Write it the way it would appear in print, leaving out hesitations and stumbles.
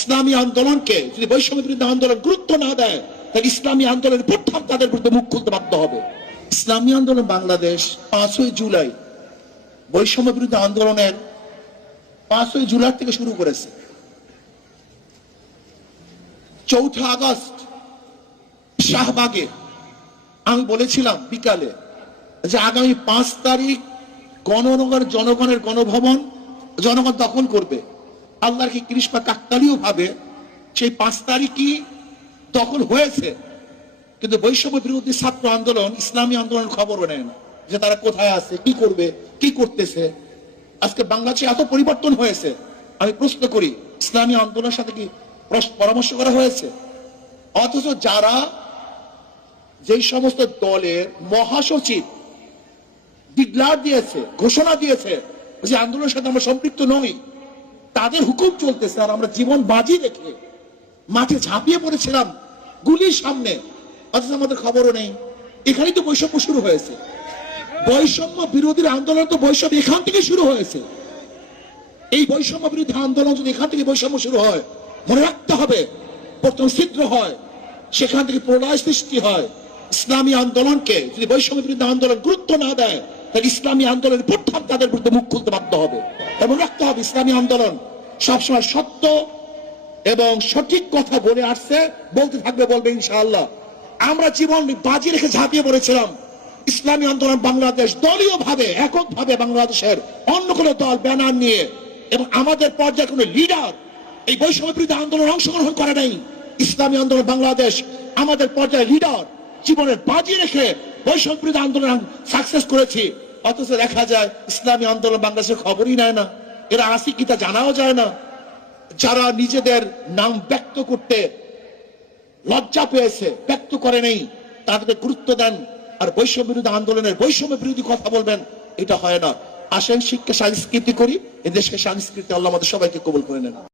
ইসলামী আন্দোলনকে যদি বৈষম্য বিরোধী আন্দোলন গুরুত্ব না দেয়, তাহলে ইসলামী আন্দোলনের প্রথম তাদের বিরুদ্ধে মুখ খুলতে বাধ্য হবে। ইসলামী আন্দোলন বাংলাদেশ 5ই জুলাই বৈষম্য বিরোধী আন্দোলনের 5ই জুলাই থেকে শুরু করেছে। 4 আগস্ট শাহবাগে আমি বলেছিলাম বিকালে যে আগামী 5 তারিখ জনগণের গণভবন জনগণ দখল করবে। আল্লাহর কি কৃষ্ণা কাকতালীয় ভাবে সেই 5 তারিখই দখল হয়েছে, কিন্তু বৈষম্য বিরোধী ছাত্র আন্দোলন ইসলামী আন্দোলনের খবরও নেয় না যে তারা কোথায় আছে, কি করবে, কি করতেছে। আজকে বাংলাদেশে এত পরিবর্তন হয়েছে, আমি প্রশ্ন করি ইসলামী আন্দোলনের সাথে কি পরামর্শ করা হয়েছে? অথচ যারা যেই সমস্ত দলের মহাসচিব ডিক্লার দিয়েছে, ঘোষণা দিয়েছে যে আন্দোলনের সাথে আমরা সম্পৃক্ত নই, তাদের হুকুম চলতেছে, আর আমরা জীবন বাজি রেখে মাঠে ঝাঁপিয়ে পড়েছিলাম গুলির সামনে, অথচ আমাদের খবরও নেই। এখানেই তো বৈষম্য শুরু হয়েছে। বৈষম্য বিরোধী আন্দোলন তো বৈষম্য এখান থেকে শুরু হয়েছে। এই বৈষম্য বিরোধী আন্দোলন যদি এখান থেকে বৈষম্য শুরু হয়, মনে রাখতে হবে প্রথম ছিদ্র হয়, সেখান থেকে প্রলয় সৃষ্টি হয়। ইসলামী আন্দোলনকে যদি বৈষম্য বিরোধী আন্দোলন গুরুত্ব না দেয়, তাহলে ইসলামী আন্দোলনের প্রথম তাদের বিরুদ্ধে মুখ খুলতে বাধ্য হবে। এবং রাখতে হবে ইসলামী আন্দোলন সবসময় সত্য এবং সঠিক কথা বলে আসছে, বলতে থাকবে, বলবে ইনশাআল্লাহ। আমরা জীবন বাজি রেখে ঝাঁপিয়ে পড়েছিলাম ইসলামী আন্দোলন বাংলাদেশ দলীয় ভাবে, এককভাবে বাংলাদেশের অন্য কোনো দল ব্যানার নিয়ে, এবং আমাদের পর্যায়ে কোনো লিডার এই বৈষম্য বিরোধী আন্দোলন অংশগ্রহণ করে নাই। ইসলামী আন্দোলন বাংলাদেশ আমাদের পর্যায়ে লিডার জীবনের বাজি রেখে বৈষম্য বিরোধী আন্দোলন সাকসেস করেছি। অথচ দেখা যায় ইসলামী আন্দোলন বাংলাদেশের খবরই নেয় না, এরা আসি কি তা জানাও যায় না। যারা নিজেদের নাম ব্যক্ত করতে লজ্জা পেয়েছে, ব্যক্ত করে নেই, তাদেরকে গুরুত্ব দেন, আর বৈষম্য বিরোধী আন্দোলনের বৈষম্য বিরোধী কথা বলবেন, এটা হয় না। আসেন শিক্ষা সংস্কৃতি করি, এদেশকে সংস্কৃতি আল্লাহ আমাদের সবাইকে কবুল করে নেন।